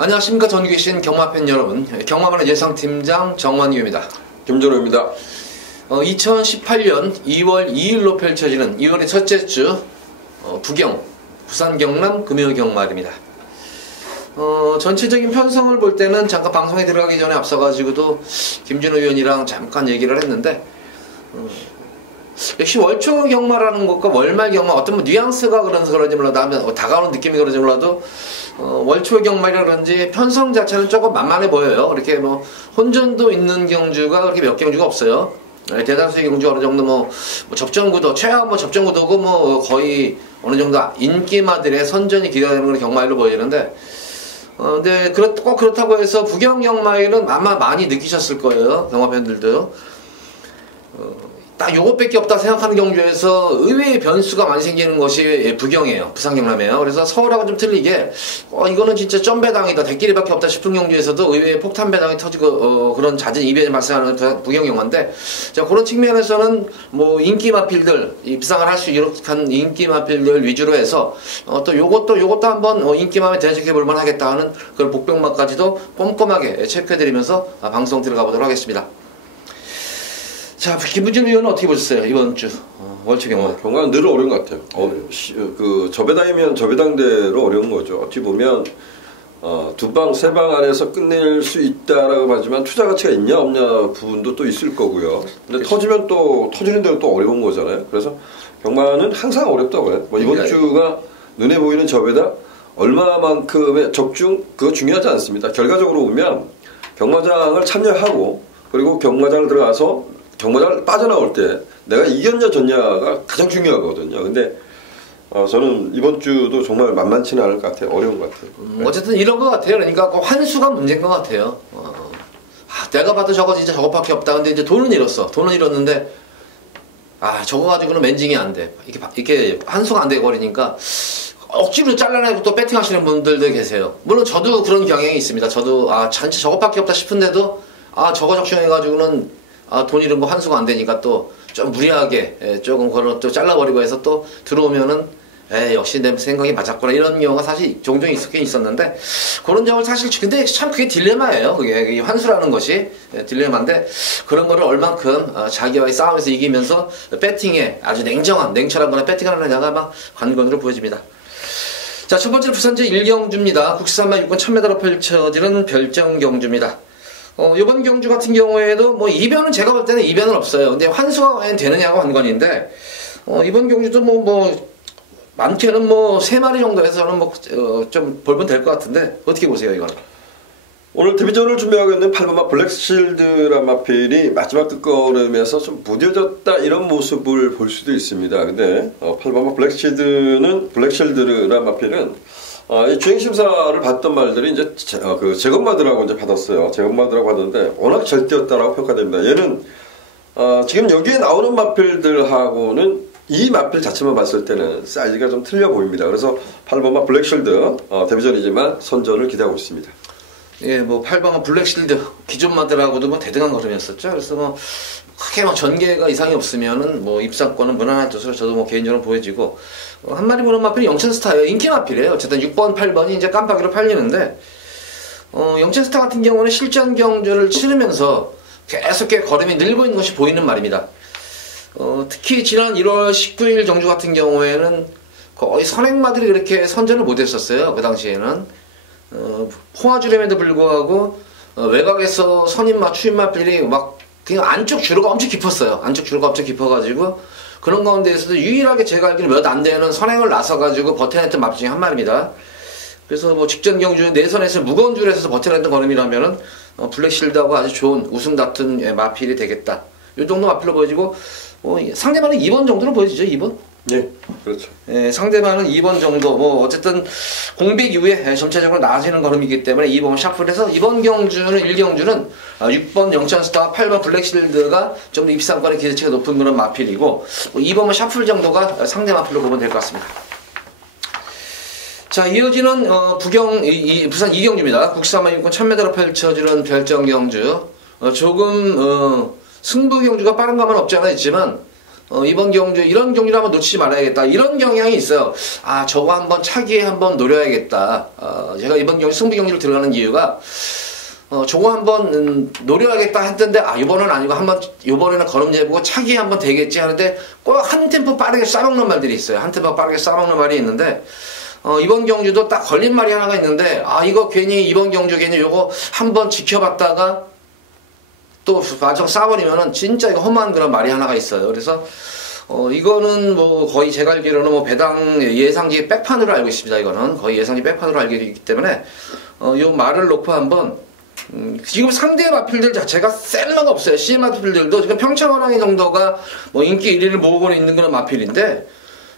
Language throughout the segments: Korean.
안녕하십니까. 전국에 계신 경마팬 여러분, 경마만의 예상팀장 정만규입니다. 김준호입니다. 2018년 2월 2일로 펼쳐지는 2월의 첫째 주 부경, 부산 경남 금요 경마입니다. 전체적인 편성을 볼 때는 잠깐 방송에 들어가기 전에 앞서가지고도 김준호 위원이랑 잠깐 얘기를 했는데 역시 월초 경마라는 것과 월말 경마 어떤 뭐 뉘앙스가 그런지 몰라도 다가오는 느낌이 그런지 몰라도 월초 경마라 그런지 편성 자체는 조금 만만해 보여요. 이렇게 뭐 혼전도 있는 경주가 그렇게 몇 경주가 없어요. 대다수의 경주가 어느 정도 뭐 접전구도 최하 뭐 접전구도고 뭐 거의 어느 정도 인기마들의 선전이 기대되는 그런 경마일로 보이는데 근데 꼭 그렇다고 해서 부경 경마일은 아마 많이 느끼셨을 거예요. 경마팬들도. 딱 요것밖에 없다 생각하는 경주에서 의외의 변수가 많이 생기는 것이 부경이에요. 부산 경남이에요. 그래서 서울하고 좀 틀리게 이거는 진짜 점배당이다. 대끼리밖에 없다 싶은 경주에서도 의외의 폭탄 배당이 터지고 그런 잦은 이변이 발생하는 부경 경마인데 자, 그런 측면에서는 뭐 인기 마필들 입상을 할 수 있는 인기 마필들 위주로 해서 또 요것도 한번 인기 마음에 대적해 볼 만하겠다 하는 그런 복병마까지도 꼼꼼하게 체크해드리면서 방송 들어가 보도록 하겠습니다. 자, 김부진 의원은 어떻게 보셨어요? 이번 주 월초 경마. 경마는 늘 어려운 것 같아요. 그 저배당이면 저배당대로 어려운 거죠. 어찌 보면 두 방, 세 방 안에서 끝낼 수 있다라고 하지만 투자 가치가 있냐 없냐 부분도 또 있을 거고요. 근데 터지면 또 터지는 대로 또 어려운 거잖아요. 그래서 경마는 항상 어렵다고 해요. 뭐 이번 주가 눈에 보이는 저배당 얼마만큼의 적중 그거 중요하지 않습니다. 결과적으로 보면 경마장을 참여하고 그리고 경마장을 들어가서 경마장을 빠져나올 때 내가 이겼냐 졌냐가 가장 중요하거든요. 근데 저는 이번 주도 정말 만만치는 않을 것 같아요. 어려운 것 같아요. 어쨌든 이런 것 같아요. 그러니까 환수가 문제인 것 같아요. 내가 봐도 저거 진짜 저것밖에 없다. 근데 이제 돈은 잃었어. 돈은 잃었는데 저거 가지고는 맨징이 안 돼. 이렇게 환수가 안 돼 버리니까 억지로 잘라내고 또 배팅 하시는 분들도 계세요. 물론 저도 그런 경향이 있습니다. 저도 진짜 저것밖에 없다 싶은데도 저거 적중해가지고는 돈 잃은 거 환수가 안 되니까 또 좀 무리하게 조금 그걸 또 잘라버리고 해서 또 들어오면은 역시 내 생각이 맞았구나 이런 경우가 사실 종종 있었긴 있었는데 그런 점을 사실 근데 참 그게 딜레마예요. 그게 환수라는 것이 딜레마인데 그런 거를 얼만큼 자기와의 싸움에서 이기면서 배팅에 아주 냉철한 거나 배팅을 하느냐가 막 관건으로 보여집니다. 자, 첫 번째 부산제 1경주입니다. 국산마 6권 1000m로 펼쳐지는 별정경주입니다. 이번 경주 같은 경우에도 뭐 이변은 제가 볼 때는 이변은 없어요. 근데 환수가 과연 되느냐가 관건인데 이번 경주도 많게는 3마리 정도에서는 좀 볼면 될 것 같은데 어떻게 보세요, 이거는? 오늘 데뷔전을 준비하고 있는 8번마 블랙실드란 마필이 마지막 끝걸음에서 좀 무뎌졌다 이런 모습을 볼 수도 있습니다. 근데 8번마 블랙실드란 마필은 이 주행심사를 받던 말들이 이제 그 재검마들하고 이제 받았어요. 재검마들하고 받았는데 워낙 잘 뛰었다라고 평가됩니다. 얘는 지금 여기에 나오는 마필들하고는 이 마필 자체만 봤을 때는 사이즈가 좀 틀려 보입니다. 그래서 8번마 블랙실드 데뷔전이지만 선전을 기대하고 있습니다. 예, 8번마 블랙실드 기존마들하고도 대등한 걸음이었었죠. 그래서 크게 전개가 이상이 없으면은 입상권은 무난한 뜻으로 저도 개인적으로 보여지고 한 마리 보는 마필이 영천스타예요. 인기 마필이에요. 어쨌든 6번, 8번이 이제 깜빡이로 팔리는데 영천스타 같은 경우는 실전 경주를 치르면서 계속 걸음이 늘고 있는 것이 보이는 말입니다. 특히 지난 1월 19일 경주 같은 경우에는 거의 선행마들이 그렇게 선전을 못했었어요. 그 당시에는 포화주렴에도 불구하고 외곽에서 선임마, 추임마필이 그냥 안쪽 주로가 엄청 깊었어요. 안쪽 주로가 엄청 깊어가지고 그런 가운데에서도 유일하게 제가 알기로 몇 안 되는 선행을 나서가지고 버텨냈던 맙 중에 한 마리입니다. 그래서 직전 경주 내선에서 무거운 줄에서 버텨냈던 걸음이라면은 블랙실드하고 아주 좋은 우승 다툰 마필이 되겠다. 이 정도 마필로 보여지고 상대방은 2번 정도로 보여지죠. 2번? 네, 그렇죠. 상대방은 2번 정도. 어쨌든 공백 이후에 점차적으로 나아지는 걸음이기 때문에 2번 샤프를 해서 이번 경주는 1경주는 6번 영천스타와 8번 블랙실드가 좀 더 입상권의 기대치가 높은 그런 마필이고 2번은 샤플 정도가 상대 마필로 보면 될 것 같습니다. 자, 이어지는 부산 2경주입니다. 국산마 6권 1000m로 펼쳐지는 별정경주. 조금 승부 경주가 빠른 감은 없지 않아 있지만 이번 경주 이런 경주를 한번 놓치지 말아야겠다 이런 경향이 있어요. 아 저거 한번 차기에 한번 노려야겠다. 제가 이번 경주 승부 경주를 들어가는 이유가 저거 한번 노려야겠다 했던데 이번은 아니고 한번 이번에는 걸음재보고 차기에 한번 되겠지 하는데 꼭 한 템포 빠르게 싸먹는 말들이 있어요. 한 템포 빠르게 싸먹는 말이 있는데 이번 경주도 딱 걸린 말이 하나가 있는데 이거 괜히 이번 경주 괜히 요거 한번 지켜봤다가 또 마저 싸버리면은 진짜 이거 험한 그런 말이 하나가 있어요. 그래서 이거는 뭐 거의 제가 알기로는 뭐 배당 예상지 백판으로 알고 있습니다. 이거는 거의 예상지 백판으로 알고 있기 때문에 요 말을 놓고 한번 지금 상대 마필들 자체가 셀러가 없어요. CM 마필들도 지금 평창호랑이 정도가 뭐 인기 1위를 모으고 있는 그런 마필인데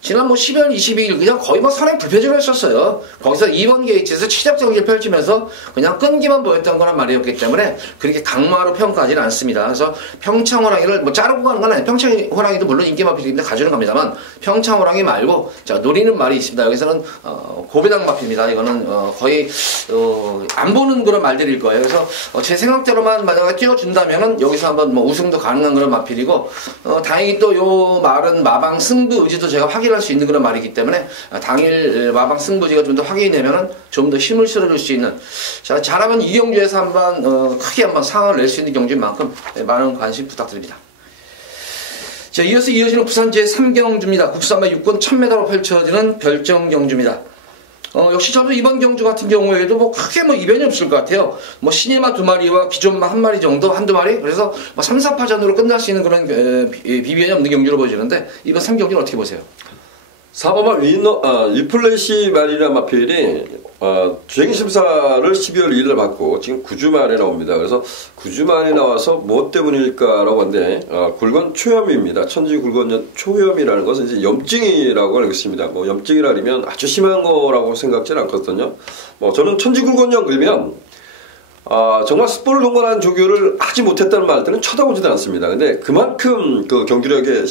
지난 뭐 12월 22일 그냥 거의 뭐 선행 불패주를 했었어요. 거기서 2번 게이트에서 치적 경기를 펼치면서 그냥 끈기만 보였던 거란 말이었기 때문에 그렇게 강마로 평가하지는 않습니다. 그래서 평창호랑이를 뭐 자르고 가는 건 아니에요. 평창호랑이도 물론 인기 마필인데 가주는 겁니다만 평창호랑이 말고 자 노리는 말이 있습니다. 여기서는 고배당 마필입니다. 이거는 거의 안 보는 그런 말들일 거예요. 그래서 제 생각대로만 만약에 띄워준다면은 여기서 한번 뭐 우승도 가능한 그런 마필이고 다행히 또 요 말은 마방 승부 의지도 제가 확인할 수 있는 그런 말이기 때문에 당일 마방 승부지가 좀 더 확인이 되면은 좀 더 힘을 실어줄 수 있는 자 잘하면 이 경주에서 한번 크게 한번 상을 낼 수 있는 경주인 만큼 많은 관심 부탁드립니다. 자 이어서 이어지는 부산 제3경주입니다. 국산마 6권 1000m로 펼쳐지는 별정 경주입니다. 역시 저도 이번 경주 같은 경우에도 뭐 크게 뭐 이변이 없을 것 같아요. 뭐 신일마 2마리와 기존마 1마리 정도, 한두 마리? 그래서 뭐 3, 4파전으로 끝날 수 있는 그런 비변이 없는 경주로 보여지는데 이번 3경주는 어떻게 보세요? 4번마 리플래시 말이나 마필이 주행심사를 12월 2일날 받고 지금 9주 만에 나옵니다. 그래서 9주 만에 나와서 무엇 때문일까라고 하는데 굴건 초염입니다. 천지 굴건 초염이라는 것은 이제 염증이라고 알고 있습니다. 뭐 염증이라면 아주 심한 거라고 생각지는 않거든요. 뭐 저는 천지 굴건염 그러면 정말 숯불을 동반한 조교를 하지 못했다는 말들은 쳐다보지도 않습니다. 근데 그만큼 그 경기력에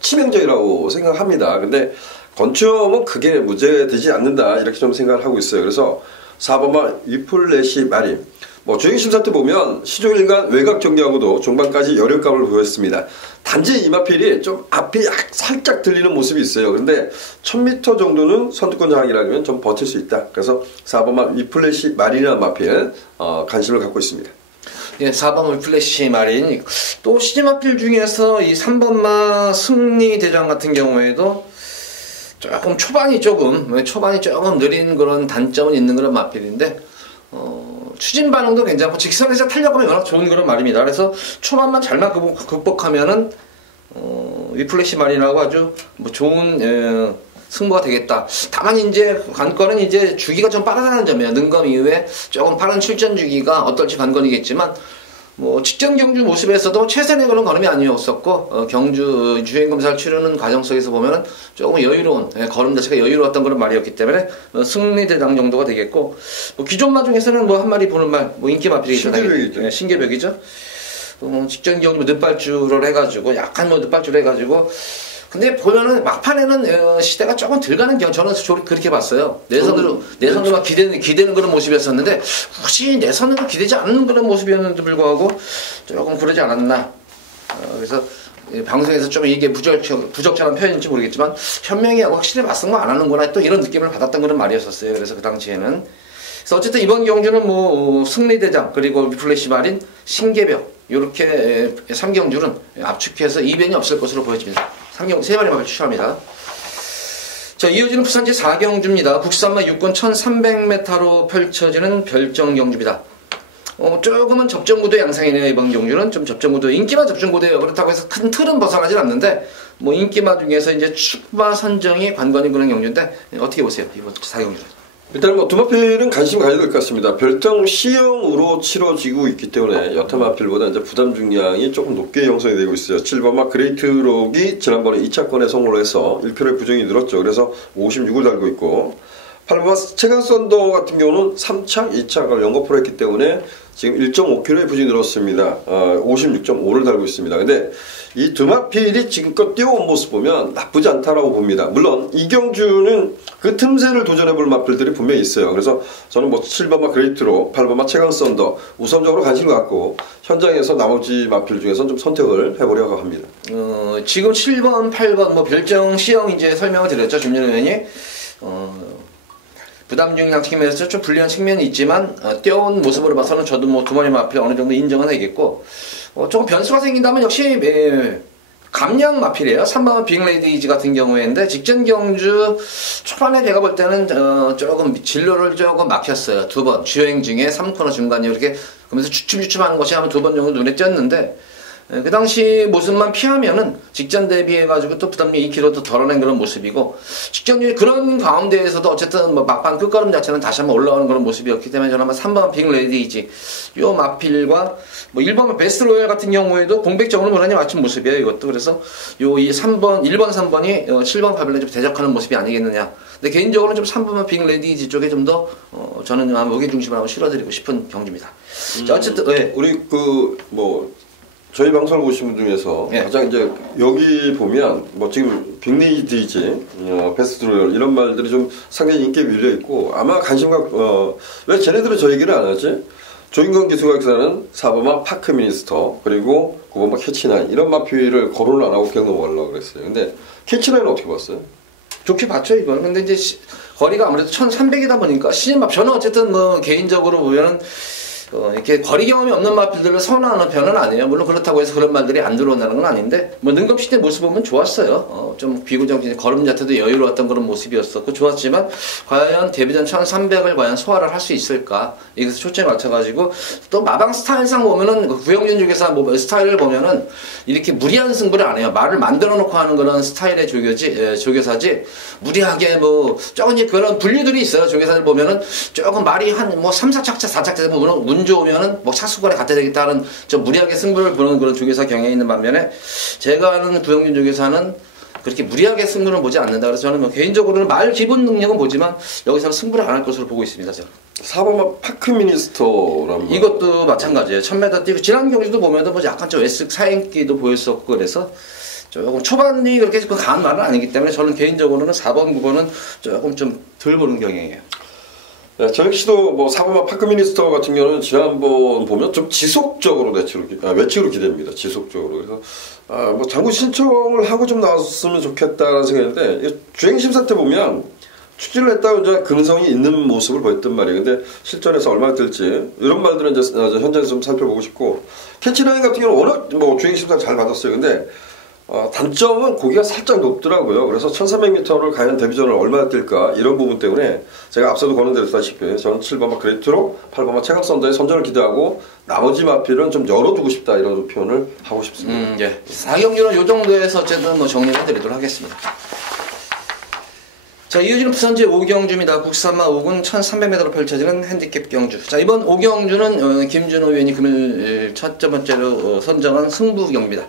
치명적이라고 생각합니다. 근데 건초염은 그게 문제되지 않는다 이렇게 좀 생각을 하고 있어요. 그래서 4번마 위플래시 마리 뭐 주행심사 때 보면 시종일관 외곽 경기하고도 종반까지 여력감을 보였습니다. 단지 이 마필이 좀 앞이 살짝 들리는 모습이 있어요. 그런데 1000m 정도는 선두권 장악이라면 좀 버틸 수 있다. 그래서 4번마 위플래시 마리라는 마필 관심을 갖고 있습니다. 예, 4번 위플래시 마린 또 시즈마필 중에서 이 3번마 승리대장 같은 경우에도 조금 초반이 조금 느린 그런 단점은 있는 그런 마필인데 추진 반응도 괜찮고 직선에서 탄력감이 워낙 좋은 그런 말입니다. 그래서 초반만 잘만 극복하면은 위플래시 마린하고 아주 뭐 좋은 승부가 되겠다. 다만 이제 관건은 이제 주기가 좀 빠르다는 점이에요. 능검 이후에 조금 빠른 출전 주기가 어떨지 관건이겠지만 뭐 직전 경주 모습에서도 최선의 그런 걸음이 아니었었고 경주 주행 검사를 치르는 과정 속에서 보면은 조금 여유로운 걸음 자체가 여유로웠던 그런 말이었기 때문에 승리대장 정도가 되겠고 뭐 기존마 중에서는 뭐 한 마리 보는 말 뭐 인기 마필이죠. 신계벽이죠. 신계벽이죠. 직전 경주 늦발주를 해가지고 약간 뭐 늦발주를 해가지고 근데 보면은 막판에는 시대가 조금 덜 가는 경우 저는 그렇게 봤어요. 내 선으로 막 기대는 그런 모습이었었는데 혹시 내 선으로 기대지 않는 그런 모습이었는데도 불구하고 조금 그러지 않았나. 그래서 방송에서 좀 이게 부적절한 표현인지 모르겠지만 현명히 확실히 맞선 거 안 하는구나 또 이런 느낌을 받았던 그런 말이었었어요. 그래서 그 당시에는 그래서 어쨌든 이번 경주는 뭐 승리대장 그리고 위플래시 마린 신계벽 이렇게 3경주는 압축해서 이변이 없을 것으로 보여집니다. 3마리만 추천합니다. 자, 이어지는 부산지 4경주입니다. 국산마 6권 1300m로 펼쳐지는 별정경주입니다. 조금은 접전구도 양상이네요. 이번 경주는 좀 접전구도 인기마 접전구도예요. 그렇다고 해서 큰 틀은 벗어나질 않는데 뭐 인기마 중에서 이제 축마 선정이 관건인 그런 경주인데 어떻게 보세요? 이번 4경주. 일단 뭐 두 마필은 관심 가져야 될 것 같습니다. 별정 C형으로 치러지고 있기 때문에 여타 마필보다 이제 부담 중량이 조금 높게 형성이 되고 있어요. 7번마 그레이트록이 지난번에 2차권에 성공을 해서 1kg의 부정이 늘었죠. 그래서 56을 달고 있고 8번마 최강 썬더 같은 경우는 3착, 2착을 연거푸로 했기 때문에 지금 1.5kg의 부진이 늘었습니다. 56.5를 달고 있습니다. 근데 이 두 마필이 지금껏 뛰어온 모습 보면 나쁘지 않다라고 봅니다. 물론 이경주는 그 틈새를 도전해볼 마필들이 분명히 있어요. 그래서 저는 뭐 7번마 그레이트로 8번마 최강 썬더 우선적으로 관심을 갖고 현장에서 나머지 마필 중에서 좀 선택을 해보려고 합니다. 지금 7번, 8번 뭐 별정 C형 이제 설명을 드렸죠. 김준호 의원이. 부담 중량 팀에서 좀 불리한 측면이 있지만 뛰어온 모습으로 봐서는 저도 뭐 두 마리 마필 어느 정도 인정은 하겠고 조금 변수가 생긴다면 역시 감량 마필이에요. 3번 빅레이디즈 같은 경우에인데 직전 경주 초반에 제가 볼 때는 조금 진로를 조금 막혔어요. 두 번 주행 중에 3코너 중간에 이렇게 그러면서 주춤주춤하는 것이 한 두 번 정도 눈에 띄었는데 그 당시 모습만 피하면은 직전 대비해가지고 또 부담력 2kg도 덜어낸 그런 모습이고 직전 그런 가운데에서도 어쨌든 뭐 막판 끝걸음 자체는 다시 한번 올라오는 그런 모습이었기 때문에 저는 아마 3번 빅레디지 요 마필과 뭐 1번 베스트 로얄 같은 경우에도 공백적으로 무난히 맞춘 모습이에요. 이것도 그래서 요 이 3번 1번 3번이 7번 파벨에 좀 대적하는 모습이 아니겠느냐. 근데 개인적으로는 좀 3번 빅레디지 쪽에 좀 더 저는 무게 중심을 한번 실어드리고 싶은 경기입니다. 자, 어쨌든 우리 저희 방송을 보신 분 중에서 가장 이제 여기 보면 뭐 지금 빅레이디지, 베스트 로열 이런 말들이 좀 상당히 인기에 밀려 있고 아마 관심과 왜 쟤네들은 저 얘기를 안 하지? 조인건 기술학사는 4번마 파크 미니스터 그리고 9번마 캐치나인 이런 마피를 거론을 안 하고 그냥 넘어가려고 그랬어요. 근데 캐치나인은 어떻게 봤어요? 좋게 봤죠 이거는. 근데 이제 거리가 아무래도 1300이다 보니까 시즌 저는 어쨌든 뭐 개인적으로 보면은 이렇게 거리 경험이 없는 마필들을 선호하는 편은 아니에요. 물론 그렇다고 해서 그런 말들이 안 들어온다는 건 아닌데 뭐 능검시 때 모습 보면 좋았어요. 좀 비교적 걸음 자체도 여유로웠던 그런 모습이었었고 좋았지만 과연 데뷔전 1300을 과연 소화를 할 수 있을까 이것에 초점을 맞춰가지고 또 마방 스타일상 보면은 구영준 쪽에서 뭐 스타일을 보면은 이렇게 무리한 승부를 안 해요. 말을 만들어 놓고 하는 그런 스타일의 조교사지 무리하게 뭐 조금 이제 그런 분류들이 있어요. 조교사들 보면은 조금 말이 한 뭐 3, 4착차 4착차 되면 운 좋으면은 뭐 차수관에 갖다 대겠다는 좀 무리하게 승부를 보는 그런 조교사 경향이 있는 반면에 제가 아는 구영준 조교사는 그렇게 무리하게 승부를 보지 않는다. 그래서 저는 뭐 개인적으로는 말 기본 능력은 보지만 여기서는 승부를 안 할 것으로 보고 있습니다. 저는. 4번마 파크 미니스터란 이것도 마찬가지예요. 1000m 뛰고 지난 경기도 보면은 뭐 약간 좀 S 사행기도 보였었고 그래서 조금 초반이 그렇게 강한 말은 아니기 때문에 저는 개인적으로는 4번, 9번은 조금 좀 덜 보는 경향이에요. 네, 저 역시도 뭐 4번마 파크 미니스터 같은 경우는 지난번 보면 좀 지속적으로 외치로 기대됩니다. 지속적으로. 그래서 뭐 장구 신청을 하고 좀 나왔으면 좋겠다라는 생각인데 주행 심사 때 보면 추진을 했다고 이제 근성이 있는 모습을 보였단 말이에요. 근데 실전에서 얼마나 될지 이런 말들은 이제 현장에서 좀 살펴보고 싶고 캐치라인 같은 경우는 워낙 뭐 주행 심사 잘 받았어요. 근데 단점은 고기가 살짝 높더라고요. 그래서 1300m를 과연 데뷔전을 얼마나 뛸까 이런 부분 때문에 제가 앞서도 거론드렸다시피 저는 7번마 그레이트로 8번마 최강 썬더의 선전을 기대하고 나머지 마필은 좀 열어두고 싶다 이런 표현을 하고 싶습니다. 예. 4경기는 이 정도에서 어쨌든 뭐 정리를 드리도록 하겠습니다. 자, 이어지는 부산제 5경주입니다. 국산마 5군 1300m로 펼쳐지는 핸디캡 경주. 자, 이번 5경주는 김준호 위원이 금요일 첫 번째로 선정한 승부 경기입니다.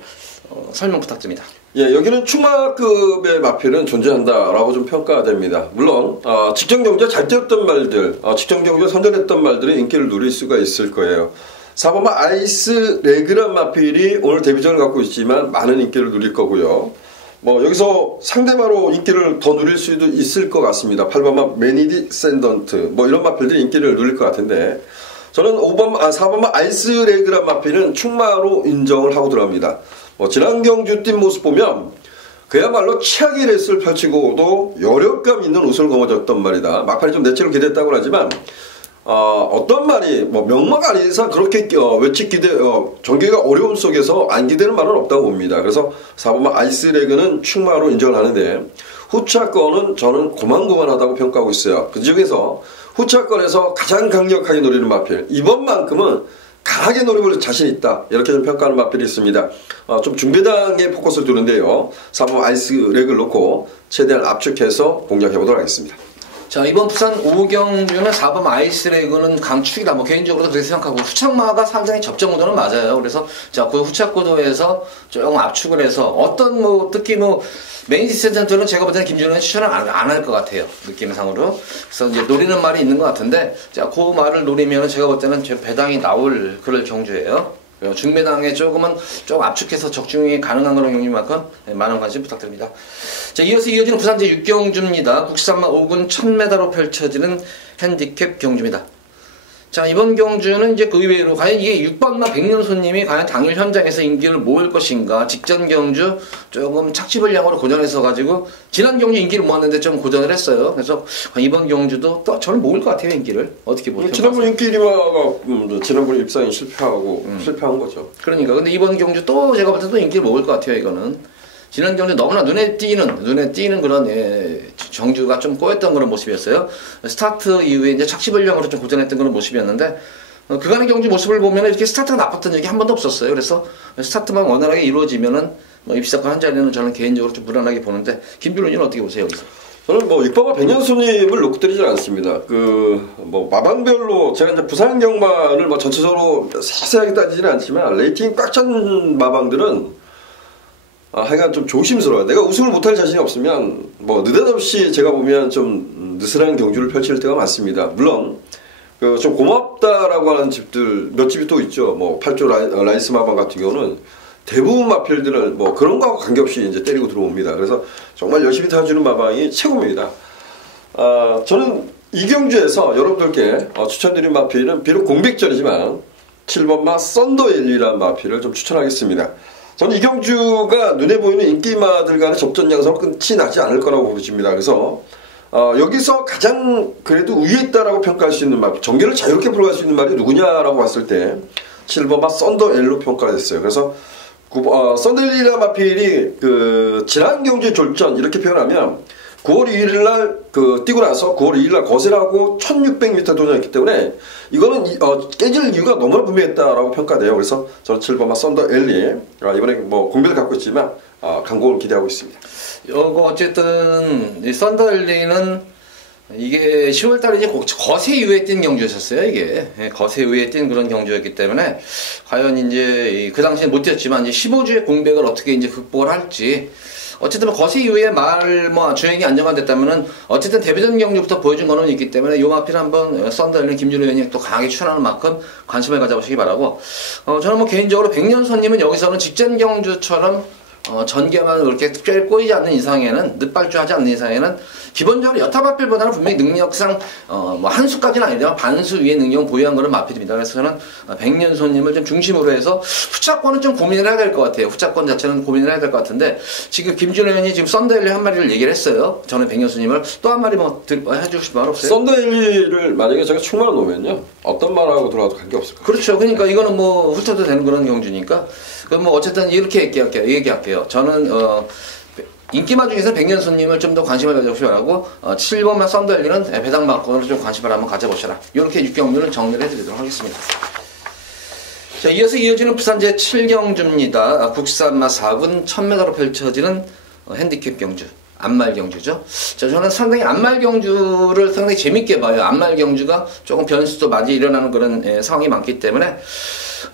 설명 부탁드립니다. 예, 여기는 추마급의 마필은 존재한다라고 좀 평가됩니다. 물론 직전 경기에 잘 뛰었던 말들, 직전 경기에 선전했던 말들이 인기를 누릴 수가 있을 거예요. 4번마 아이스 레그란 마필이 오늘 데뷔전을 갖고 있지만 많은 인기를 누릴 거고요. 뭐 여기서 상대마로 인기를 더 누릴 수도 있을 것 같습니다. 8번마 매니디 샌던트 뭐 이런 마필들이 인기를 누릴 것 같은데 저는 4번마 아이스 레그란 마필은 충마로 인정을 하고 들어갑니다. 지난 경주 뛴 모습 보면 그야말로 최악의 레이스를 펼치고도 여력감 있는 우승을 거머쥐었단 말이다. 막판에 좀 내체로 기대했다고 하지만 어떤 말이 뭐 명막 아닌 이상 그렇게 전개가 어려움 속에서 안 기대는 말은 없다고 봅니다. 그래서 4번마 아이스레그는 충마로 인정을 하는데 후차권은 저는 고만고만하다고 평가하고 있어요. 그 중에서 후차권에서 가장 강력하게 노리는 마필 이번만큼은 강하게 노려볼 자신 있다 이렇게 좀 평가하는 마필이 있습니다. 좀 중배당에 포커스를 두는데요. 4번 아이스 렉을 놓고 최대한 압축해서 공략해보도록 하겠습니다. 자, 이번 부산 5경주는 4번 아이스레그는 강축이다. 뭐 개인적으로도 그렇게 생각하고 후착마가 상당히 접점 구도는 맞아요. 그래서 자, 그 후착 구도에서 조금 압축을 해서 어떤 뭐 특히 뭐 메인 디센트는 제가 볼 때는 김준호는 추천을 안 할 것 같아요. 느낌상으로. 그래서 이제 노리는 말이 있는 것 같은데 자, 그 말을 노리면 제가 볼 때는 제 배당이 나올 그럴 경주예요. 중배당에 조금 압축해서 적중이 가능한 그런 경주만큼 많은 관심 부탁드립니다. 자, 이어지는 부산 제6경주입니다. 국산마 5군 1000m로 펼쳐지는 핸디캡 경주입니다. 자, 이번 경주는 이제 그 의외로 과연 이게 6번마 백년손님이 과연 당일 현장에서 인기를 모을 것인가. 직전 경주 조금 착지불량으로 고전해서 가지고 지난 경주 인기를 모았는데 좀 고전을 했어요. 그래서 이번 경주도 또 저는 모을 것 같아요, 인기를. 어떻게 보세요? 지난번 인기리마가 지난번 입상이 실패한 거죠. 그러니까 근데 이번 경주 또 제가 볼 때도 인기를 모을 것 같아요, 이거는. 지난 경주 너무나 눈에 띄는 그런 경주가 좀 꼬였던 그런 모습이었어요. 스타트 이후에 이제 착지불량으로 좀 고전했던 그런 모습이었는데 그간의 경주 모습을 보면 이렇게 스타트가 나빴던 적이 한 번도 없었어요. 그래서 스타트만 원활하게 이루어지면은 입상권 한 자리는 저는 개인적으로 좀 불안하게 보는데 김준호님은 어떻게 보세요, 여기서? 저는 뭐 육바가 백년손님을 놓고 드리진 않습니다. 뭐 마방별로 제가 이제 부산 경마를 뭐 전체적으로 자세하게 따지지는 않지만 레이팅 꽉 찬 마방들은 하여간 좀 조심스러워요. 내가 우승을 못할 자신이 없으면 뭐 느닷없이 제가 보면 좀 느슨한 경주를 펼칠 때가 많습니다. 물론 좀 고맙다라고 하는 집들 몇 집이 또 있죠. 뭐 8조 라이스 마방 같은 경우는 대부분 마필들은 뭐 그런 거하고 관계없이 이제 때리고 들어옵니다. 그래서 정말 열심히 타주는 마방이 최고입니다. 저는 이 경주에서 여러분들께 추천드린 마필은 비록 공백전이지만 7번마 썬더일리라는 마필을 좀 추천하겠습니다. 저는 이 경주가 눈에 보이는 인기마들 간의 접전 양상 끝이 나지 않을 거라고 보십니다. 그래서 여기서 가장 그래도 위에 있다라고 평가할 수 있는 말, 전개를 자유롭게 풀어갈 수 있는 말이 누구냐라고 봤을 때 7번마 썬더엘로 평가가 됐어요. 그래서 썬더엘이라는 마필이 지난 경주의 졸전 이렇게 표현하면 9월 2일 날 뛰고 나서 9월 2일 날 거세라고 1600m 도전했기 때문에 이거는 깨질 이유가 너무나 분명했다라고 평가돼요. 그래서 저는 7번마 썬더 엘리 이번에 뭐 공백을 갖고 있지만 강공을 기대하고 있습니다. 어쨌든 이 썬더 엘리는 이게 10월달에 이제 거세 이후에 뛴 경주였었어요. 이게 거세 이후에 뛴 그런 경주였기 때문에 과연 이제 그 당시에 못 뛰었지만 이제 15주의 공백을 어떻게 이제 극복을 할지. 어쨌든 거세 이후에 주행이 안정화됐다면은 어쨌든 데뷔전 경주부터 보여준 거는 있기 때문에 요 마필 한번 썬더일린 김준호 의원이 또 강하게 추천하는 만큼 관심을 가져보시기 바라고. 저는 뭐 개인적으로 백년손님은 여기서는 직전 경주처럼 전개만 그렇게 특별히 꼬이지 않는 이상에는 늦발주하지 않는 이상에는 기본적으로 여타 마필보다는 분명히 능력상 뭐 한 수까지는 아니지만 반수 위의 능력을 보유한 거는 마필입니다. 그래서 저는 백년손님을 좀 중심으로 해서 후차권은 좀 고민을 해야 될 것 같아요. 후차권 자체는 고민을 해야 될 것 같은데 지금 김준호 의원이 지금 썬더일리 한 마리를 얘기를 했어요. 저는 백년손님을 또 한 마리 뭐 해주고 싶은 말 없어요? 썬더일리를 만약에 제가 충만을 놓으면요 어떤 말하고 들어와도 관계없을 거예요. 그렇죠. 그러니까 이거는 뭐 훑어도 되는 그런 경주니까 그럼 뭐 어쨌든 이렇게 얘기할게요. 저는 인기마 중에서 백년손님을 좀 더 관심을 가져보시기 바라고 7번마 썬더일리는 배당 마건으로 좀 관심을 한번 가져보셔라. 이렇게 6경주를 정리를 해드리도록 하겠습니다. 자, 이어지는 부산 제7경주입니다. 국산마 4군 1000m로 펼쳐지는 핸디캡 경주. 안말 경주죠. 자, 저는 상당히 안말 경주를 상당히 재밌게 봐요. 안말 경주가 조금 변수도 많이 일어나는 그런 상황이 많기 때문에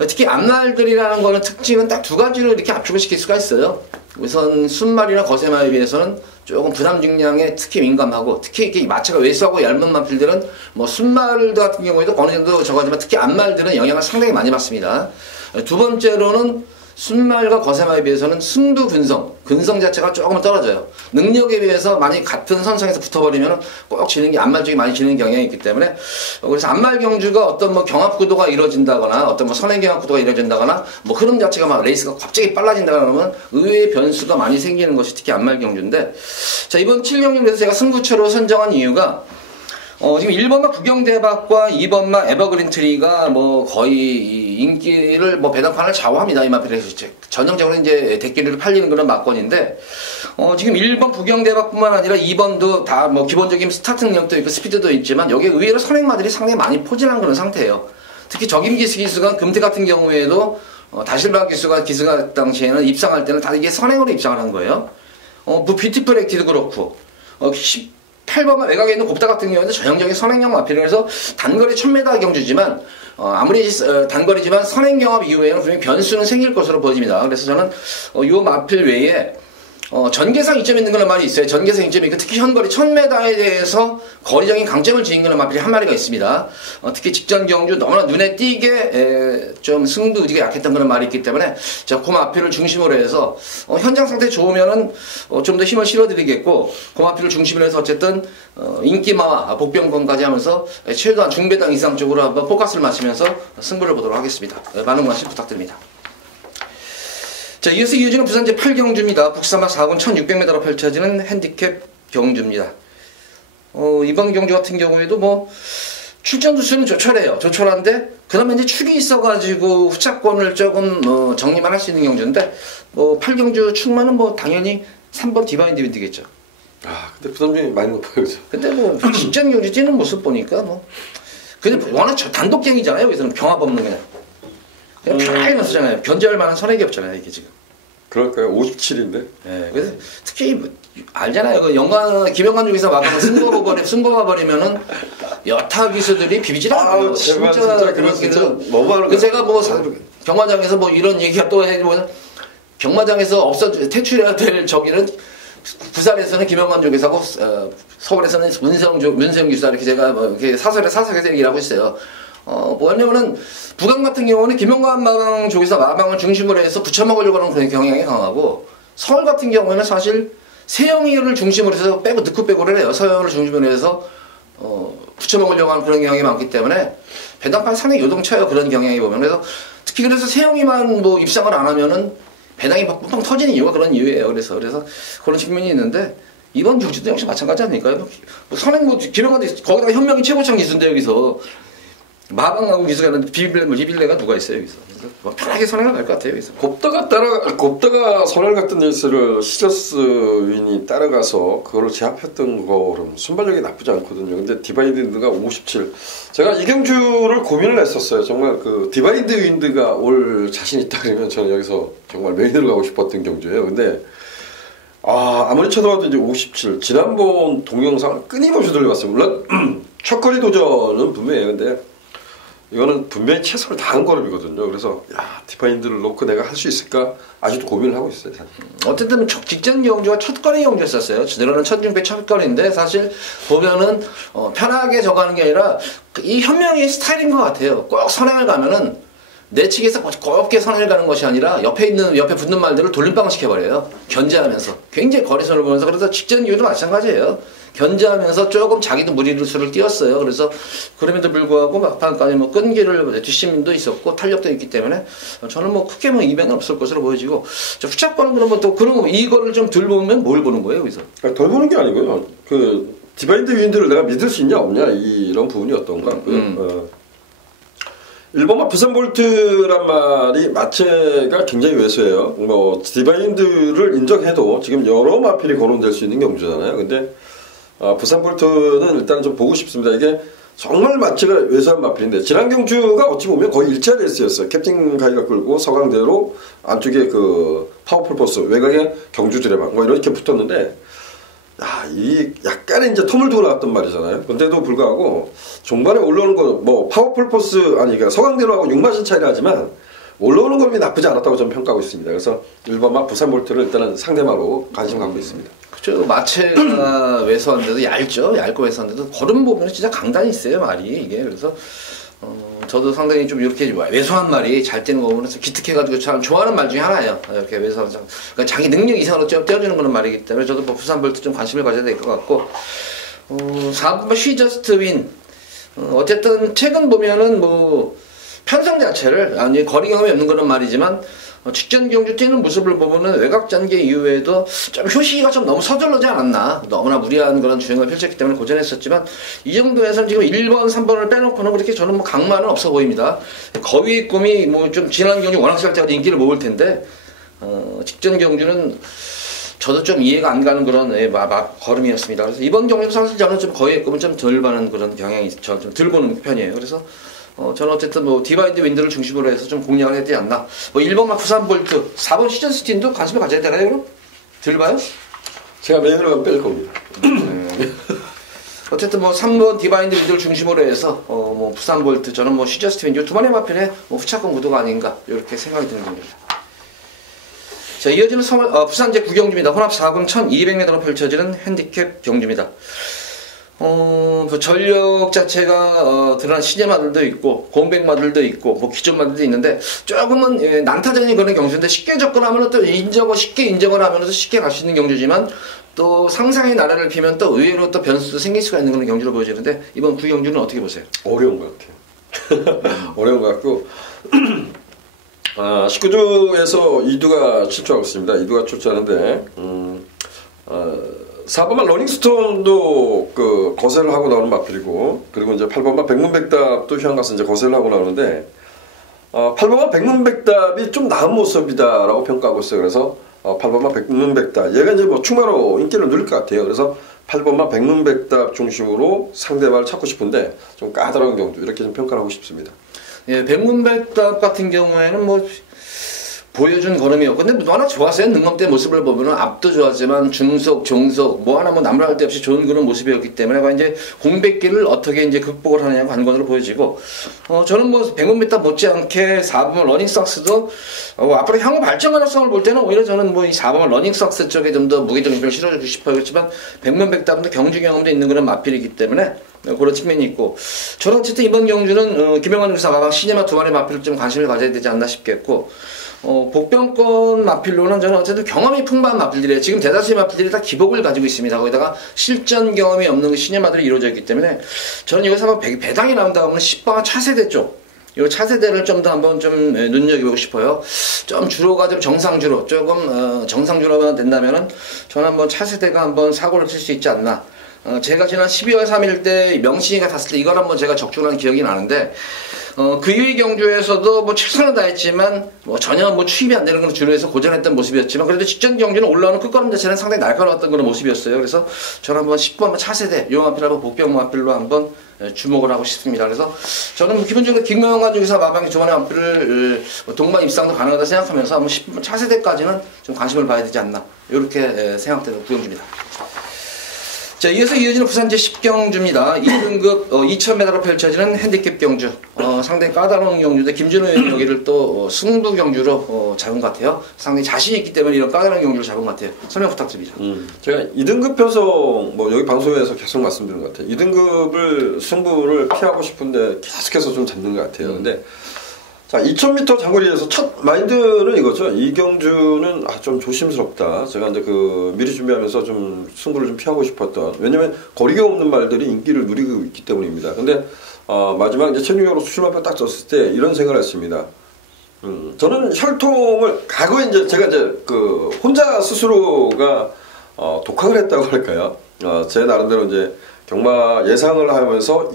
특히 안말들이라는 거는 특징은 딱 두 가지로 이렇게 압축을 시킬 수가 있어요. 우선 순말이나 거세말에 비해서는 조금 부담 중량에 특히 민감하고 특히 이렇게 마체가 왜소하고 얇은 마필들은 뭐 순말 같은 경우에도 어느 정도 적어지만 특히 안말들은 영향을 상당히 많이 받습니다. 두 번째로는 순말과 거세말에 비해서는 승부 근성 자체가 조금 떨어져요. 능력에 비해서 만약 같은 선상에서 붙어버리면 꼭 지는 게 안말 쪽이 많이 지는 경향이 있기 때문에 그래서 안말 경주가 어떤 뭐 경합 구도가 이루어진다거나 어떤 뭐 선행 경합 구도가 이루어진다거나 뭐 흐름 자체가 막 레이스가 갑자기 빨라진다거나 그러면 의외의 변수가 많이 생기는 것이 특히 안말 경주인데 자 이번 7경주에서 제가 승부처로 선정한 이유가 지금 1번마 구경대박과 2번마 에버그린 트리가 뭐 거의 인기를 뭐 배당판을 좌우합니다. 이 마필에서 전형적으로 이제 대끼리를 팔리는 그런 막권인데 지금 1번 구경대박뿐만 아니라 2번도 다 뭐 기본적인 스타트 능력도 있고 스피드도 있지만 여기에 의외로 선행마들이 상당히 많이 포진한 그런 상태예요. 특히 적임기수 기수가 금태 같은 경우에도 다실바 기수가 당시에는 입상할 때는 다 이게 선행으로 입상을 한 거예요. 뭐 뷰티풀 액티도 그렇고 8번 외곽에 있는 곱다 같은 경우에는 전형적인 선행형 마필을 해서 단거리 1000m 경주지만 아무리 단거리지만 선행경합 이후에는 분명히 변수는 생길 것으로 보여집니다. 그래서 저는 이 마필 외에 전개상 이점이 있는 그런 말이 있어요. 전개상 이점이 특히 현거리 1000m에 대해서 거리적인 강점을 지닌 그런 마필이 한 마리가 있습니다. 특히 직전 경주 너무나 눈에 띄게 좀 승부 의지가 약했던 그런 말이 있기 때문에 제가 그 마필을 중심으로 해서 현장 상태 좋으면은 좀 더 힘을 실어드리겠고 그 마필을 중심으로 해서 어쨌든 인기마와 복병권까지 하면서 최소한 중배당 이상 쪽으로 한번 포커스를 맞추면서 승부를 보도록 하겠습니다. 많은 관심 부탁드립니다. 자, 이어서 이어지는 부산 제8경주입니다. 북사막 4군 1600m로 펼쳐지는 핸디캡 경주입니다. 이번 경주 같은 경우에도 뭐 출전 두수는 조촐해요. 조촐한데 그다음에 이제 축이 있어가지고 후차권을 조금 정리만 할 수 있는 경주인데 8경주 축만은 뭐 당연히 3번 디바인드 윈드겠죠. 근데 부담중이 많이 높아요, 그죠? 근데 뭐 직전 경주 뛰는 모습 보니까 근데 워낙 단독갱이잖아요. 여기서는 경합 없는 그냥 편하게 넣었잖아요. 견제할 만한 선액이 없잖아요, 이게 지금. 그럴까요? 57인데. 네, 그래서 특히 알잖아요. 그 김영관 쪽에서 막아서 승부가 버리면은 여타 기수들이 비비질 않아요. 진짜 그런 길은 너무하는 거예요. 제가 경마장에서 이런 얘기가 또 해보면 경마장에서 퇴출해야 될 저기는 부산에서는 김영관 쪽에서 하고 서울에서는 문세영 기수다 이렇게 제가 이렇게 사석에서 얘기를 하고 있어요. 뭐냐면은 부강 같은 경우는 김영관 마방 쪽에서 마방을 중심으로 해서 붙여먹으려고 하는 그런 경향이 강하고 서울 같은 경우에는 사실 세영이를 중심으로 해서 넣고 빼고를 해요. 서영을 중심으로 해서 붙여먹으려고 하는 그런 경향이 많기 때문에 배당판 상당히 요동쳐요. 그런 경향이 보면. 그래서 특히 그래서 세영이만 입상을 안 하면은 배당이 막 뻥뻥 터지는 이유가 그런 이유예요. 그래서 그런 측면이 있는데 이번 경주도 역시 마찬가지 아닐까요? 선행 김영관도 거기다가 현명이 최고창 기수인데 여기서 마방하고 기수가 있는데 비빌레가 누가 있어요 여기서. 편하게 선행을 갈 것 같아요 여기서. 곱다가 선행 갔던 레이스를 시저스윈이 따라가서 그거를 제압했던 거는 순발력이 나쁘지 않거든요. 근데 디바인드 윈드가 57. 제가 이 경주를 고민을 했었어요. 정말 그 디바인드 윈드가 올 자신 있다 그러면 저는 여기서 정말 메인으로 가고 싶었던 경주예요. 근데 아무리 쳐다봐도 이제 57. 지난번 동영상 끊임없이 돌려봤어요. 물론 첫거리 도전은 분명해요. 근데 이거는 분명히 최선을 다한 걸음이거든요. 그래서 디바인드를 놓고 내가 할 수 있을까 아직도 고민을 하고 있어요. 사실. 어쨌든 직전 경주가 첫거리 경주였었어요. 늘어난 1600 첫거리인데 사실 보면은 편하게 저가는 게 아니라 이 현명의 스타일인 것 같아요. 꼭 선행을 가면은 내측에서 곱게 선행을 가는 것이 아니라 옆에 붙는 말들을 돌림방을 시켜버려요. 견제하면서 굉장히 거리선을 보면서. 그래서 직전 경주도 마찬가지예요. 견제하면서 조금 자기도 무리수를 띄웠어요. 그래서 그럼에도 불구하고 막판까지 끈기를 뒷심도 있었고 탄력도 있기 때문에 저는 크게 이변은 없을 것으로 보여지고 후차권은 그러면 또 이거를 좀 덜 보면 뭘 보는 거예요 여기서? 덜 보는 게 아니고요. 그 디바인드 윈드를 내가 믿을 수 있냐 없냐 이런 부분이 어떤 것 같고요. 1번마 부산볼트란 말이 마체가 굉장히 왜소해요. 디바인드를 인정해도 지금 여러 마필이 거론될 수 있는 경주잖아요. 근데 부산볼트는 일단 좀 보고 싶습니다. 이게 정말 마체가 왜소한 마필인데 지난 경주가 어찌 보면 거의 1차 레이스였어요. 캡틴 가이가 끌고 서강대로 안쪽에 그 파워풀 버스 외곽에 경주 드레방 이렇게 붙었는데 이 약간의 이제 텀을 두고 나왔던 말이잖아요. 근데도 불구하고 종반에 올라오는 거 파워풀 버스 그러니까 서강대로하고 6마신 차이라 하지만 올라오는 것이 나쁘지 않았다고 저는 평가하고 있습니다. 그래서 1번마 부산볼트를 일단은 상대마로 관심 갖고 있습니다. 그렇죠. 마체가 왜소한데도 얇고 왜소한데도 걸음 보면 진짜 강단이 있어요 말이 이게. 그래서 저도 상당히 좀 이렇게 왜소한 말이 잘 뛰는 거 보면서 기특해가지고 참 좋아하는 말 중에 하나예요. 이렇게 왜소한 그러니까 자기 능력 이상으로 떼어주는 그런 말이기 때문에 저도 부산볼트 좀 관심을 가져야 될 것 같고 4번마 쉬저스트 윈 어쨌든 최근 보면은 편성 자체를 거리 경험이 없는 그런 말이지만 직전 경주 뛰는 모습을 보면은 외곽 전개 이후에도 좀 효시가 좀 너무 서둘러지 않았나. 너무나 무리한 그런 주행을 펼쳤기 때문에 고전했었지만 이 정도에서는 지금 1번, 3번을 빼놓고는 그렇게 저는 강만은 없어 보입니다. 거위의 꿈이 좀 지난 경주 워낙 시작자가 인기를 모을 텐데 직전 경주는 저도 좀 이해가 안 가는 그런 걸음이었습니다. 그래서 이번 경주도 사실 저는 좀 거위의 꿈은 좀 덜 받는 그런 경향이 좀 덜 보는 편이에요. 그래서 저는 어쨌든 디바인드 윈드를 중심으로 해서 좀 공략을 해야 되지 않나. 1번마 부산볼트, 4번 시즌스틴도 관심을 가져야 되나요, 그럼? 덜 봐요? 제가 메인으로 가면 뺄 겁니다. 어쨌든 뭐 3번 디바인드 리드를 중심으로 해서 뭐 부산 볼트 저는 뭐 시저스티븐 이 두 번의 마필의 뭐 후차권 구도가 아닌가 이렇게 생각이 드는 겁니다. 자, 이어지는 부산 제9경주입니다. 혼합 4군 1200m로 펼쳐지는 핸디캡 경주입니다. 그 전력 자체가 드러난 시제마들도 있고 공백마들도 있고 뭐 기존마들도 있는데 조금은 난타전이 그런 경주인데 쉽게 접근하면 또 쉽게 인정을 하면서 쉽게 갈 수 있는 경주지만 또 상상의 나라를 피면 또 의외로 또 변수도 생길 수가 있는 그런 경주로 보여지는데 이번 9경주는 어떻게 보세요? 어려운 것 같아요. 어려운 것 같고 19주에서 이두가 출조하고 있습니다. 이두가 출조하는데 4번만 러닝스톤도 그 거세를 하고 나오는 마필이고 그리고 이제 8번만 백문백답도 휴양 가서 이제 거세를 하고 나오는데 8번만 백문백답이 좀 나은 모습이다라고 평가하고 있어요. 그래서 8번만 백문백답 얘가 이제 뭐 충마로 인기를 누릴 것 같아요. 그래서 8번만 백문백답 중심으로 상대방을 찾고 싶은데 좀 까다로운 경주 이렇게 좀 평가를 하고 싶습니다. 예, 백문백답 같은 경우에는 뭐 보여준 걸음이었고 근데 워낙 좋았어요. 능검대 모습을 보면은 앞도 좋았지만 중속, 종속 뭐 하나 뭐 나무랄 데 없이 좋은 그런 모습이었기 때문에 이제 공백기를 어떻게 이제 극복을 하느냐가 관건으로 보여지고 저는 뭐 백문백답 못지않게 4번 러닝삭스도 앞으로 향후 발전 가능성을 볼 때는 오히려 저는 뭐 이 4번 러닝삭스 쪽에 좀 더 무게중심을 실어주고 싶어요. 그렇지만 백문백답도 경주 경험도 있는 그런 마필이기 때문에 그런 측면이 있고 저는 어쨌든 이번 경주는 김영환 주사 가방 시네마 두 마리 마필을 좀 관심을 가져야 되지 않나 싶겠고 복병권 마필로는 저는 어쨌든 경험이 풍부한 마필들이에요. 지금 대다수의 마필들이 다 기복을 가지고 있습니다. 거기다가 실전 경험이 없는 시네마들이 이루어져 있기 때문에 저는 여기서 한번 배당이 나온다고 하면 10번 차세대 쪽 이 차세대를 좀 더 한번 좀 눈여겨보고 싶어요. 좀 주로가 좀 정상주로 조금 정상주로만 된다면은 저는 한번 차세대가 한번 사고를 칠 수 있지 않나. 제가 지난 12월 3일 때 명신이가 탔을 때 이걸 한번 제가 적중한 기억이 나는데 그 이후의 경주에서도 뭐 최선을 다했지만 뭐 전혀 뭐 추입이 안 되는 걸 주로해서 고전했던 모습이었지만 그래도 직전 경주는 올라오는 끝걸음 자체는 상당히 날카로웠던 그런 모습이었어요. 그래서 저는 한번 10번 차세대 요마필 한번 복병 마필로 한번 주목을 하고 싶습니다. 그래서 저는 기본적으로 김명환 중에서 마방기 조만의 마필을 동반 입상도 가능하다 생각하면서 한번 10번 차세대까지는 좀 관심을 봐야 되지 않나 이렇게 생각되는 구경주입니다. 자, 이어서 이어지는 부산 제10경주입니다. 2등급 2000m로 펼쳐지는 핸디캡 경주. 상당히 까다로운 경주인데 김준호 의원이 여기를 또 승부 경주로 잡은 것 같아요. 상당히 자신이 있기 때문에 이런 까다로운 경주를 잡은 것 같아요. 설명 부탁드립니다. 제가 2등급 편성 뭐 여기 방송에서 계속 말씀드린 것 같아요. 2등급을 승부를 피하고 싶은데 계속해서 좀 잡는 것 같아요. 근데 자, 2000m 장거리에서 첫 마인드는 이거죠. 이 경주는 좀 조심스럽다. 제가 이제 미리 준비하면서 좀 승부를 좀 피하고 싶었던. 왜냐면 거리가 없는 말들이 인기를 누리고 있기 때문입니다. 근데 마지막 이제 체중력으로 수출마표 딱 졌을 때 이런 생각을 했습니다. 저는 혈통을 과거에 이제 제가 이제 혼자 스스로가 독학을 했다고 할까요? 제 나름대로 이제 경마 예상을 하면서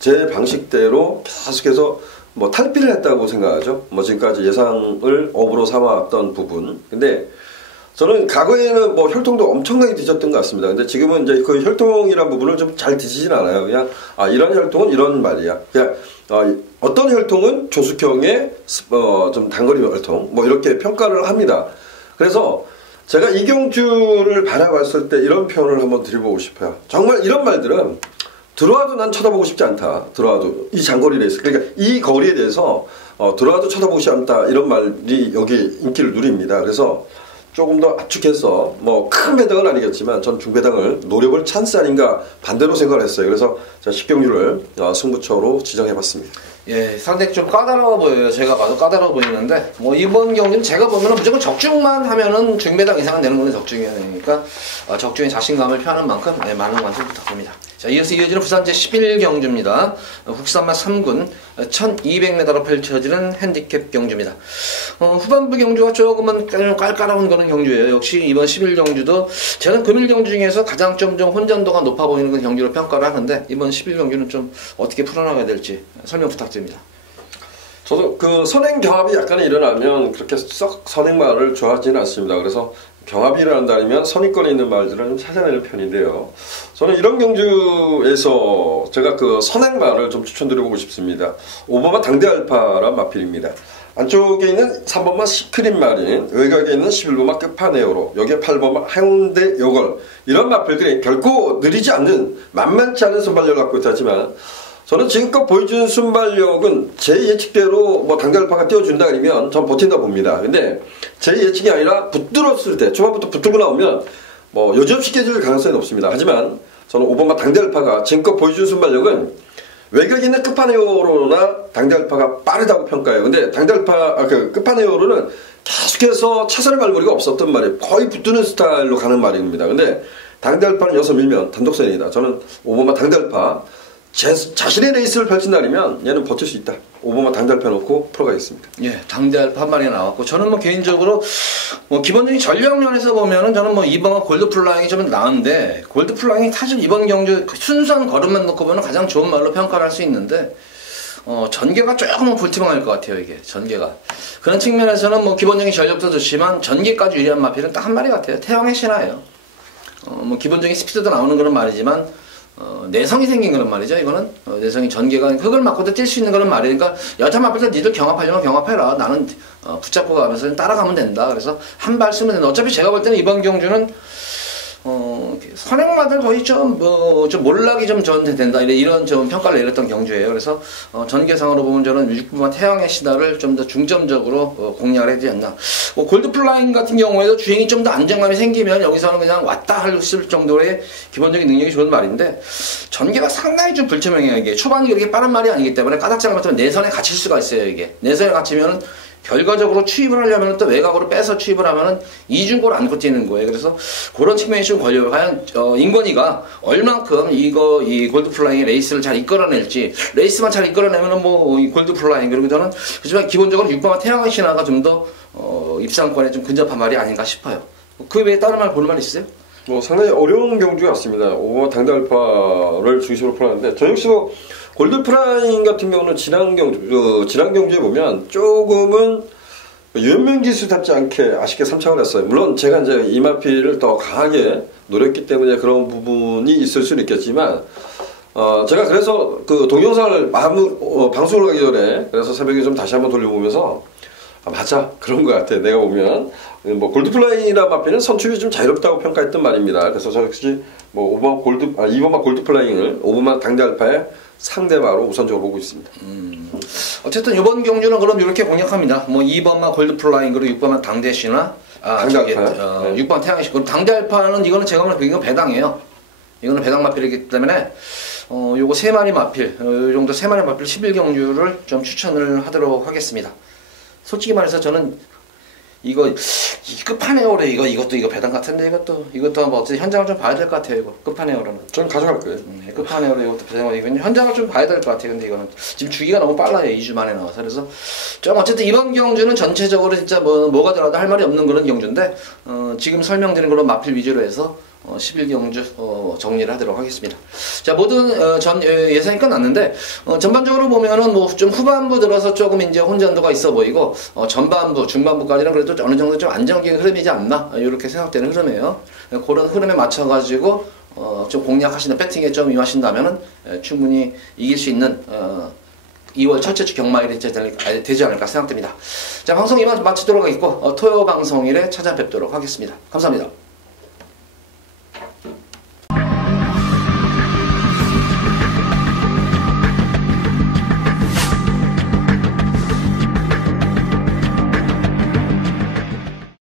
제 방식대로 계속해서 뭐 탈피를 했다고 생각하죠. 뭐 지금까지 예상을 업으로 삼아왔던 부분. 근데 저는 과거에는 뭐 혈통도 엄청나게 뒤졌던 것 같습니다. 근데 지금은 이제 그 혈통이란 부분을 좀 잘 뒤지진 않아요. 그냥 이런 혈통은 이런 말이야. 그냥 어떤 혈통은 조숙형의 좀 단거리 혈통 뭐 이렇게 평가를 합니다. 그래서 제가 이경주를 바라봤을 때 이런 표현을 한번 드려보고 싶어요. 정말 이런 말들은 들어와도 난 쳐다보고 싶지 않다. 들어와도 이 장거리 레이스 그러니까 이 거리에 대해서 들어와도 쳐다보고 싶지 않다 이런 말이 여기 인기를 누립니다. 그래서 조금 더 압축해서 뭐 큰 배당은 아니겠지만 전 중배당을 노려볼 찬스 아닌가 반대로 생각을 했어요. 그래서 제가 10경주를 승부처로 지정해봤습니다. 예, 상당히 좀 까다로워 보여요. 제가 봐도 까다로워 보이는데 뭐 이번 경기는 제가 보면은 무조건 적중만 하면은 중배당 이상은 되는 거는 적중이어야 되니까 적중에 자신감을 표하는 만큼 많은 관심 부탁드립니다. 자, 이어서 이어지는 부산 제11경주입니다. 국산마 3군 1200m로 펼쳐지는 핸디캡 경주입니다. 후반부 경주가 조금은 깔깔한 그런 경주예요. 역시 이번 11경주도 저는 금일 경주 중에서 가장 좀 혼전도가 높아 보이는 그런 경주로 평가를 하는데 이번 11경주는 좀 어떻게 풀어나가야 될지 설명 부탁드립니다. 저도 그 선행 경합이 약간 일어나면 그렇게 썩 선행 말을 좋아하지는 않습니다. 그래서 경합이 일어난다면 선의권에 있는 말들을 좀 찾아내는 편인데요. 저는 이런 경주에서 제가 그 선행 말을 좀 추천드려보고 싶습니다. 5번마 당대 알파란 마필입니다. 안쪽에 있는 3번마 시크릿 마린, 외곽에 있는 11번마 끝판에어로, 여기에 8번마 해운대 요걸, 이런 마필들이 결코 느리지 않는 만만치 않은 순발력을 갖고 있다지만 저는 지금껏 보여준 순발력은 제 예측대로 뭐 당대알파가 띄워준다 그러면 전 버틴다 봅니다. 근데 제 예측이 아니라 붙들었을 때, 초반부터 붙들고 나오면 뭐 여지없이 깨질 가능성이 높습니다. 하지만 저는 5번마 당대알파가 지금껏 보여준 순발력은 외곽에 있는 끝판에어로나 당대알파가 빠르다고 평가해요. 근데 당대알파, 그 끝판에어로는 계속해서 차선의 발거리가 없었던 말이에요. 거의 붙드는 스타일로 가는 말입니다. 근데 당대알파는 여기서 밀면 단독선이다. 저는 5번마 당대알파 자신의 레이스를 펼친다면 얘는 버틸 수 있다. 5번만 당대알파 놓고 풀어가겠습니다. 예, 당대알파 한 마리가 나왔고, 저는 뭐 개인적으로 뭐 기본적인 전략면에서 보면은 저는 뭐 2번과 골드플라잉이 좀 나은데, 골드플라잉이 사실 이번 경주 순수한 걸음만 놓고 보면 가장 좋은 말로 평가를 할 수 있는데, 전개가 조금은 불투명할 것 같아요, 이게 전개가. 그런 측면에서는 뭐 기본적인 전력도 좋지만 전개까지 유리한 마필은 딱 한 마리 같아요. 태양의 신화예요. 뭐 기본적인 스피드도 나오는 그런 말이지만. 내성이 생긴 그런 말이죠. 이거는 내성이 전개가 흙을 맞고도 뛸 수 있는 그런 말이니까 여자 마필들 니들 경합하려면 경합해라. 나는 붙잡고 가면서 따라가면 된다. 그래서 한 발 쓰면 된다. 어차피 제가 볼 때는 이번 경주는 선행마들 거의 좀 몰락이 좀 된다. 이런 좀 평가를 내렸던 경주예요. 그래서 전개상으로 보면 저는 6번만 태양의 신화를 좀 더 중점적으로 공략을 해야 되지 않나. 골드플라잉 같은 경우에도 주행이 좀 더 안정감이 생기면 여기서는 그냥 왔다 할 수 있을 정도의 기본적인 능력이 좋은 말인데, 전개가 상당히 좀 불투명해요. 이게 초반이 그렇게 빠른 말이 아니기 때문에 까닥장을 맡으면 내선에 갇힐 수가 있어요. 이게 내선에 갇히면은 결과적으로 추입을 하려면 또 외곽으로 빼서 추입을 하면은 이중골 안고 뛰는 거예요. 그래서 그런 측면이 좀 걸려요. 과연 인권이가 얼만큼 이 골드플라잉의 레이스를 잘 이끌어낼지, 레이스만 잘 이끌어내면은 뭐 이 골드플라잉, 그리고 저는 하지만 기본적으로 6번과 태양의 신화가 좀 더 입상권에 좀 근접한 말이 아닌가 싶어요. 그 외에 다른 말 볼 말 있어요? 뭐 상당히 어려운 경주 같습니다. 5번마 당대알파를 중심으로 풀었는데, 저 역시도 골드플라잉 같은 경우는 지난 경주에 보면 조금은 유연명기수답지 않게 아쉽게 3착을 했어요. 물론 제가 이제 이마피를 더 강하게 노렸기 때문에 그런 부분이 있을 수는 있겠지만, 제가 그래서 그 동영상을 방송을 가기 전에 그래서 새벽에 좀 다시 한번 돌려보면서 맞아, 그런 것 같아. 내가 보면 뭐 골드플라잉이나 마피는 선출이 좀 자유롭다고 평가했던 말입니다. 그래서 저 역시 뭐 2번마 골드플라잉을 5번마 당대알파에 상대마로 우선적으로 보고 있습니다. 어쨌든 이번 경주는 그럼 이렇게 공략합니다. 뭐 2번마 골드플라잉, 그리고 6번마 당대신화, 당대알파, 6번 태양신. 그리고 당대알파는 이거는 제가 보는 이건 배당이에요. 이거는 배당 마필이기 때문에 요거 3마리 마필, 요 정도 3마리 마필 11경주를 좀 추천을 하도록 하겠습니다. 솔직히 말해서 저는 이 끝판에어로 이것도 배당 같은데, 이것도 뭐 어쨌든 현장을 좀 봐야 될 것 같아요. 이거 끝판에어로는 전 가져갈 거예요. 끝판에어로 이것도 배당, 현장을 좀 봐야 될 것 같아요. 근데 이거는 지금 주기가 너무 빨라요. 2주 만에 나와서. 그래서 좀 어쨌든 이번 경주는 전체적으로 진짜 뭐가 들어가도 할 말이 없는 그런 경주인데, 지금 설명드린 그런 마필 위주로 해서 11경주 정리를 하도록 하겠습니다. 자, 모든 예상이 끝났는데, 전반적으로 보면은 뭐 좀 후반부 들어서 조금 이제 혼전도가 있어 보이고, 전반부, 중반부까지는 그래도 어느 정도 좀 안정적인 흐름이지 않나, 이렇게 생각되는 흐름이에요. 그런 흐름에 맞춰가지고 좀 공략하시는, 배팅에 좀 임하신다면은 충분히 이길 수 있는 2월 첫째 주 경마일이 되지 않을까 생각됩니다. 자, 방송 이만 마치도록 하겠고, 토요 방송일에 찾아뵙도록 하겠습니다. 감사합니다.